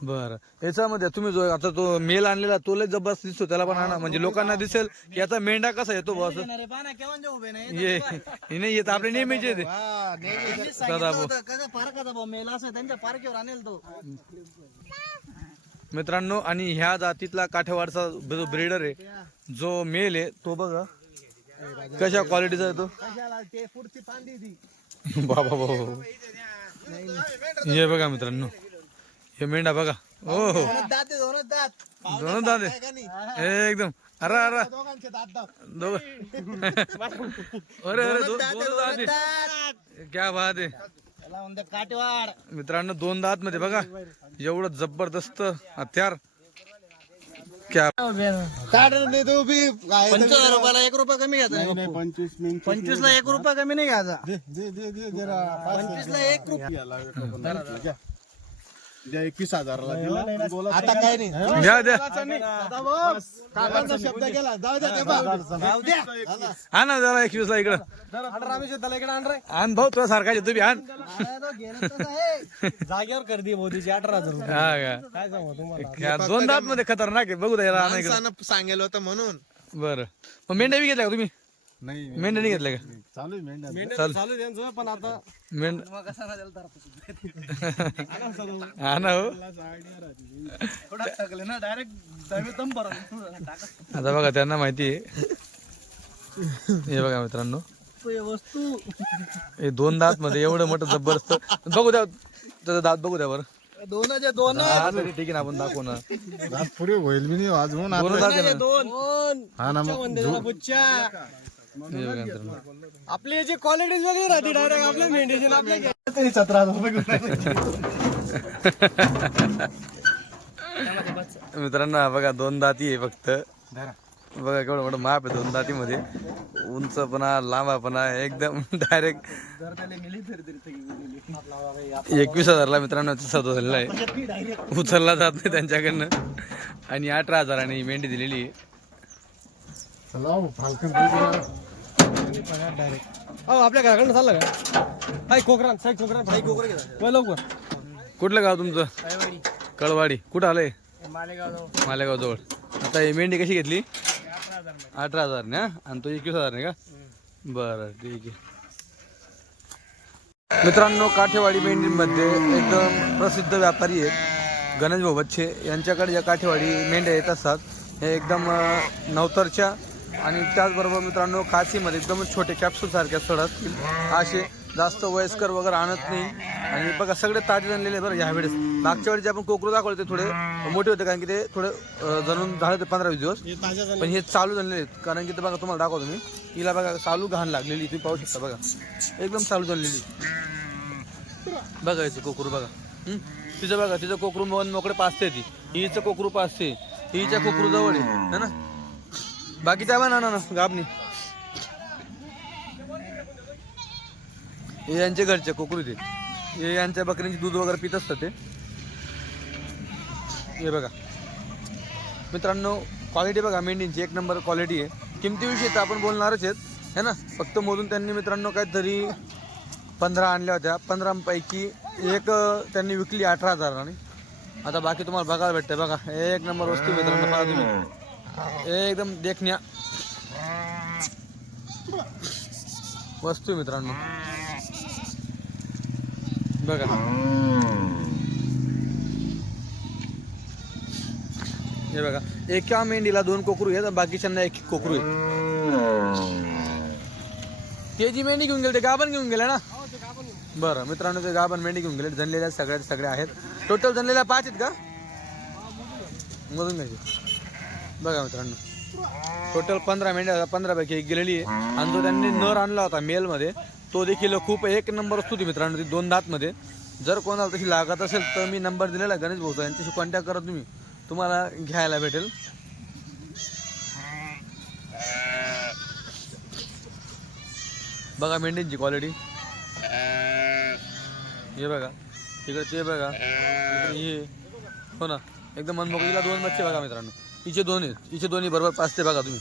बरं. याच्यामध्ये तुम्ही जो आता तो मेल आणलेला तो लय जबरदस्त दिसतो. त्याला पण आणा. म्हणजे लोकांना दिसेल की याचा मेंढा कसा येतो बॉस ये. हे नाही येत. आपले नेहमीचे ते हा, नेहमी त्यांनीच सांगितलं होतं, कसं पारकाचा भाऊ मेला असं त्यांच्या पारखेवर आणेल तो. मित्रांनो आणि ह्या जातीतला काठेवाडचा जो ब्रीडर आहे जो मेल आहे तो बघा. कशा क्वालिटीचा आहे तो? कशाला? ते पुढची पांदी ती. बाबा बाबा हे बघा मित्रांनो. हे मेंढा बघा. हो हो. दोनच दात आहे, दोनच दात. दोन दादे एकदम. अरे अरे. दोघांचे दात दात. दोघ. अरे अरे दो- दोन दात आहे. क्या बात आहे. त्याला काटेवाड. मित्रांनो दोन दात मध्ये बघा. एवढं जबरदस्त हत्यार. क्या काढ नाही तू बी काय पंचवीस रुपयाला एक रुपया कमी घ्यायचा नाही पंचवीस मिनिट पंचवीस ला एक रुपया कमी नाही घ्यायचा दे दे दे दे जरा. पंचवीस ला एक रुपया. द्या एकवीस हजाराला दिला. आता काय नाही. द्या द्या. काकांचा शब्द गेला जाऊ द्या ते बा. जाऊ द्या. हा ना जरा एकवीस ला इकडं. त्याला इकडे आण रे आण भाऊ तुला सारखा येतो बी आण. जागेवर गर्दी मोदीची अठरा हजार रुपये. हा का? काय सांगू तुम्हाला? क्या दोन दात मध्ये खतरनाक आहे. बघू द्या याला माणसानं सांगेल होतं म्हणून. बरं. मग मेंढ्या बी घेतल्या का तुम्ही? नाही मेंढ्या नाही घेतल्या का? चालू आहे मेंढ्या. चाल. चालू आहे त्यांचं पण आता मेंढ मग कसा हा ना हो. थोडा टाकले ना डायरेक्ट दमी दम भरा आता बघा त्यांना माहिती आहे. हे बघा मित्रांनो. वस्तू. हे दोन दात मध्ये एवढं मोठं जबरदस्त. बघू द्या त्याचा दात बघू द्या बरं. दोनाचे दोन हा तरी ठीक आहे ना आपण दाखवू ना. दात पुढे होईल मी नाही वाजवून दोन दात आहे ना. दोन. दोन हा ना मग आपली याची क्वालिटी वेगळी राहते डायरेक्ट आपल्या मेंढीची आपल्या तरी सतरा मित्रांनो हा बघा दोन दाती आहे फक्त. बघा केवढं मोठं माप आहे दोन दातीमध्ये. उंचपणा लांबापणा एकदम डायरेक्ट जर त्याला मिली तरी तरी एकवीस हजारला मित्रांनो सौदा झालेला आहे. उचलला जात नाही त्यांच्याकडनं. आणि अठरा हजाराने ही मेंढी दिलेली आहे. हो, हो आपल्या घराकडनं चाललं का? हाय कोकरान. साई कोकरान. भाई कोकरा लवकर. कुठलं गाव तुमचं? कळवाडी. कुठं आलंय? मालेगाव मालेगाव जवळ. आता ही मेंढी कशी घेतली? अठरा हजार ना आणि तो एकवीस हजार नाही का? बरं ठीक आहे. मित्रांनो काठेवाडी मेंढीमध्ये एकदम प्रसिद्ध व्यापारी आहेत गणेश भाऊ बच्चे यांच्याकडे ज्या काठेवाडी मेंढ्या येत असतात. हे एकदम नवतरच्या आणि त्याचबरोबर मित्रांनो काशीमध्ये एकदम छोटे कॅप्सूल सारखे सड असतील. असे जास्त वयस्कर वगैरे आणत नाही. आणि बघा सगळे ताजे जनलेले बरं ह्या वेळेस. मागच्या वेळेस जे आपण कोकरू दाखवले ते थोडे मोठे होते कारण की ते थोडे जणून झाले ते पंधरा वीस दिवस. पण हे चालू झालेले आहेत. कारण की ते बघा तुम्हाला दाखवतो मी. हिला बघा चालू घाण लागलेली तुम्ही पाहू शकता बघा. एकदम चालू झालेली बघा याचं कोकरू बघा? तिचं बघा तिचं कोकरू मन मोकळे पाचते ती. हिचं कोकरू पाचते हिच्या कोकरू जवळ आहे. है ना? बाकी त्या ना ना गाबनी. हे यांचे घरचे कोकरू ते. हे यांच्या बकऱ्यांची दूध वगैरे पित असतात ते. हे बघा. मित्रांनो क्वालिटी बघा मेंढींची. एक नंबर क्वालिटी आहे. किमतीविषयी तर आपण बोलणारच आहेत है ना? फक्त मोजून त्यांनी मित्रांनो काहीतरी पंधरा आणल्या होत्या. पंधरापैकी एक त्यांनी विकली अठरा हजाराने. आता बाकी तुम्हाला बघायला भेटतं बघा एक नंबर वस्तू मित्रांनो तुम्ही. एकदम देखण्या. वस्तू आहे मित्रांनो. बघा. हे बघा. एका मेंढीला दोन कोकरू आहेत बाकीच्यांना एक एक कोकरू आहे. ते जी मेंढी घेऊन गेले ते गाभण घेऊन गेले ना? बरं मित्रांनो ते गाभण मेंढी घेऊन गेले. जनलेल्या सगळ्या सगळ्या आहेत. टोटल जनलेल्या पाच आहेत का? मधून घ्यायचे. बघा मित्रांनो. टोटल पंधरा मेंढ्या पंधरा पैकी एक गेलेली आहे. आणि जो त्यांनी नर आणला होता मेलमध्ये तो देखील खूप एक नंबर असतो ती मित्रांनो ती दोन दातमध्ये. जर कोणाला तशी लागत असेल तर मी नंबर दिलेला गणेश भाऊ यांच्याशी कॉन्टॅक्ट करा तुम्ही. तुम्हाला घ्यायला भेटेल. बघा मेंढ्यांची क्वालिटी हे बघा. तिकडचे ते बघा. हे. हो ना. एकदम मनमोकळीला दोन बच्चे बघा मित्रांनो. हिचे दोन आहेत. हिचे दोन्ही बरोबर पाच ते बघा तुम्ही.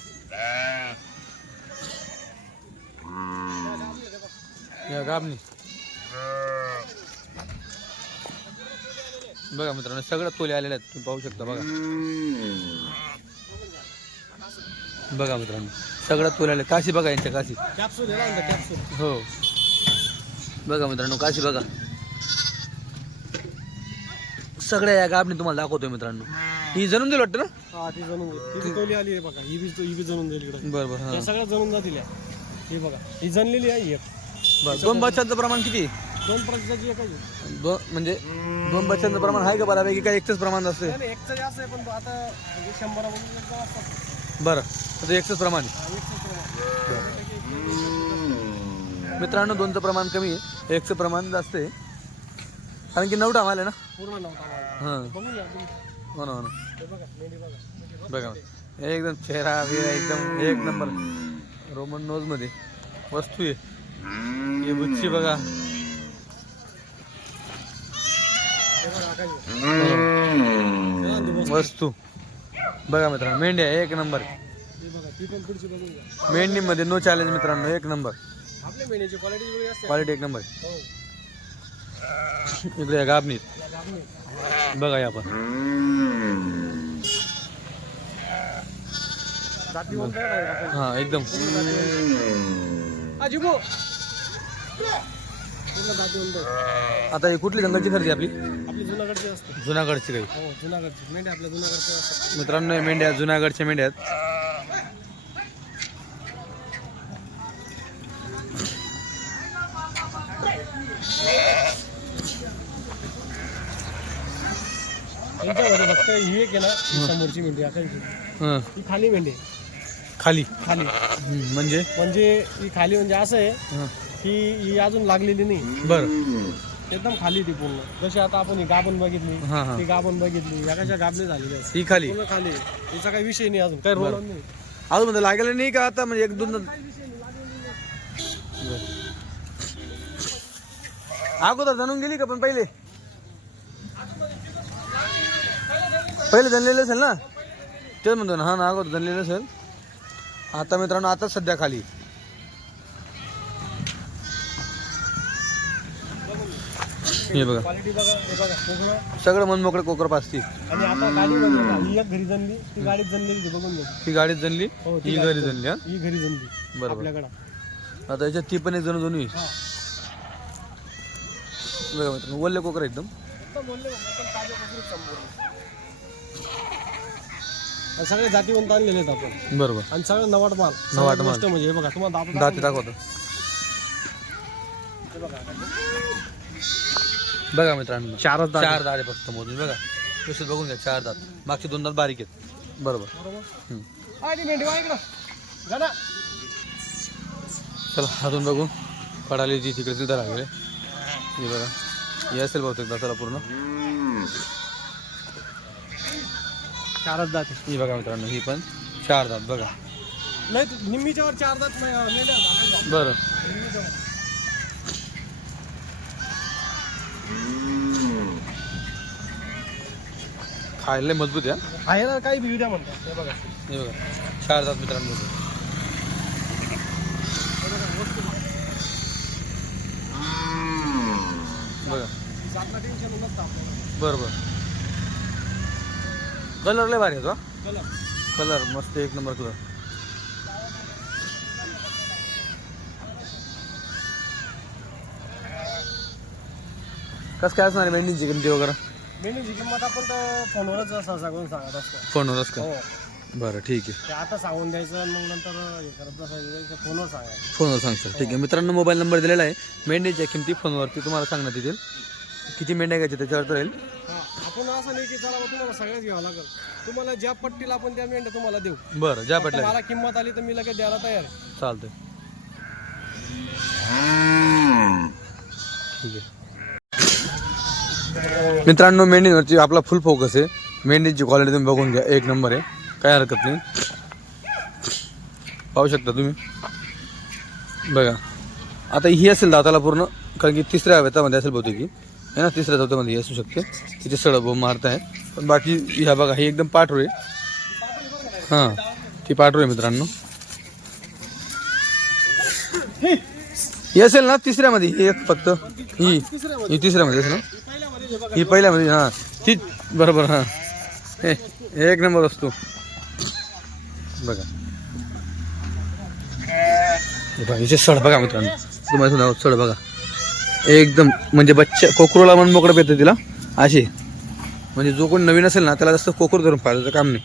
या गाबनी. बघा मित्रांनो सगळ्या तोले आलेल्या आहेत. तुम्ही पाहू शकता बघा. बघा मित्रांनो सगळ्या तोले आले काशी बघा यांच्या काशी. हो. बघा मित्रांनो काशी बघा. सगळ्या या गाबणी तुम्हाला दाखवतोय मित्रांनो. ही जणून दिली वाटतं ना? हा ती जणून जाईल. ती तोली आली आहे बघा. ही बी ही बी जणून जाईल इकडे. बरं बरं त्या हां सगळ्या जणून जातील या. ही बघा. ही जनलेली आहे ही एक. बरं दोन बच्चांचं प्रमाण किती? दोन प्रकारची एक आहे. म्हणजे दोन बच्चांचं प्रमाण आहे का बऱ्यापैकी? काय एकच प्रमाण असते नाही, नाही, एकचं जास्त आहे पण आता म्हणजे शंभरामधून एकदम असतात बरं. तर एकच प्रमाण आहे. हा, एकचं प्रमाण. मित्रांनो दोनचं प्रमाण कमी आहे. एकचं प्रमाण जास्त आहे. कारण की नवटा माल आहे ना? पूर्ण नव्हता. हां. बघून घ्या तुम्ही. हो ना हो ना. बघा एकदम चेहरा बिरा एकदम एक नंबर. रोमन नोजमध्ये. वस्तू आहे. हे बुच्ची बघा. वस्तू. बघा मित्रांनो मेंढ्या एक नंबर. मेंढीमध्ये नो चॅलेंज मित्रांनो एक नंबर. क्वालिटी एक नंबर. इकडे गाभणी. बघा या आकाश. हा एकदम. आता ही कुठली जंगलची खरेदी आपली? आपली जुनागडची असते. जुनागडची काही हो जुनागडची. मेंढ्या आपल्या जुनागडच्या मित्रांनो मेंढ्या जुनागडच्या मेंढ्या आहेत. यांच्यामध्ये फक्त ही एक आहे ना ही समोरची मेंढी आकाशची हं, ही. खाली मेंढी आहे. खाली? खाली. हं, म्हणजे? म्हणजे ही खाली म्हणजे असं आहे हं, की ही अजून लागलेली नाही. बरं. एकदम खाली ती पूर्ण. जशी आता आपण ही गाभण बघितली हां हां. ती गाभण बघितली या कशा गाभणे झालेल्या आहेत. ही खाली. पूर्ण खाली आहे. हिचा काही विषय नाही अजून. काही रोल नाही. अजून म्हणजे लागेल नाही का आता? म्हणजे एक दोन अगोदर जाणून गेली का पण पहिले? पहिले जनलेलं असेल ना? तेच म्हणतो ना हा ना अगोदर जनलेलं असेल. आता मित्रांनो आता सध्या खाली. हे बघा. क्वालिटी बघा हे बघा पूर्ण सगळं मनमोकळं कोकर पाचती आणि आता गाडी बनली ना, ही एक घरी जनली ती गाडीत जनलेली ती बघून घ्या ही गाडीत जनली हो, ती ही गाडीत घरी जनली हा? ही घरी जनली बरोबर. आपल्याकडं. आता याच्यात ती पण एक जण दोन्ही हा. बघा मित्रांनो वल्ले कोकर एकदम. एकदम बोलले बघा, एकदम ताज्या कोकरीत संपूर्ण. सगळे जातीवंत आणलेले आहेत आपण. बरोबर. आणि सगळं नवाट माल. नवाट माल. म्हणजे हे बघा तुम्हाला दात दाते दाखवतो. हे बघा. बघा मित्रांनो. चारच दात चार दात आहे फक्त मोजून बघा. व्यवस्थित बघून घ्या चार दात. मागचे दोन दात बारीक आहेत. बरोबर. हम्म. मेंढी. चला अजून बघू. पडाली जी तिकडे तिथं लागले. हे बघा. हे असेल बहुतेक दाताला पूर्ण. चारच दात आहे. ही बघा मित्रांनो ही पण चार दात बघा नाही तू- निम्मीच्या वर चार दात नाही, मेंढ्या. बरं निम्मीच्या वर. खायला लय मजबूत आहे हा. आहे ना काही व्हिडिओ म्हणतात हे बघा हे बघा चार दात मित्रांनो बघा टेन्शन आपल्याला बरं बरं कलर लय भारी आहे तो. चला कलर मस्त एक नंबर कलर. कसं काय असणार मेंढीची किमती वगैरे? मेंढीची किंमत आपण तर फोनवरच सहसा करून सांगत असतो. फोनवरच का? हो. बरं ठीक आहे. ते आता सांगून द्यायचं आणि मग नंतर हे करत बसायचं ते फोनवर सांगायचं. फोनवर सांगशाल. ठीक आहे. मित्रांनो मोबाईल नंबर दिलेला आहे. मेंढीच्या किमती फोनवरती तुम्हाला सांगण्यात येतील. किती मेंढ्या घ्यायच्या त्याच्यावर तर राहील? हा आपण असं नाही की चला बा तुम्हाला सगळ्याच घ्यावं लागेल. तुम्हाला ज्या पट्टीला आपण त्या मेंढ्या तुम्हाला देऊ. बरं ज्या पटल्या मला किंमत आली तर मी लगेच द्यायला तयार आहे. चालतंय. ठीक आहे. मित्रांनो मेंढीवरती आपला फुल फोकस आहे. मेंढीची क्वालिटी तुम्ही बघून घ्या. एक नंबर आहे. काय हरकत नाही. पाहू शकता तुम्ही? बघा. आता ही असेल दाताला पूर्ण कारण की तिसऱ्या वेतामध्ये असेल बहुतेक. ही आहे ना तिसऱ्या चौथ्यामध्ये असू शकते तिथे सडक मारत आहे पण बाकी ह्या बघा ही एकदम पाठरू आहे हां ती पाठरू आहे मित्रांनो। ही असेल ना तिसऱ्यामध्ये ही एक फक्त ही ही तिसऱ्यामध्ये असेल ना। ही पहिल्यामध्ये हां तीच बरोबर हां। हे एक नंबर असतो बघा। बघा हिचे सड बघा मित्रांनो। तुम्हाला सुद्धा सड बघा। एकदम म्हणजे बच्चा कोकरूला मन मोकळं पेतं तिला. अशी. म्हणजे जो कोण नवीन असेल ना त्याला जास्त कोकरू धरून पाहिजे काम नाही.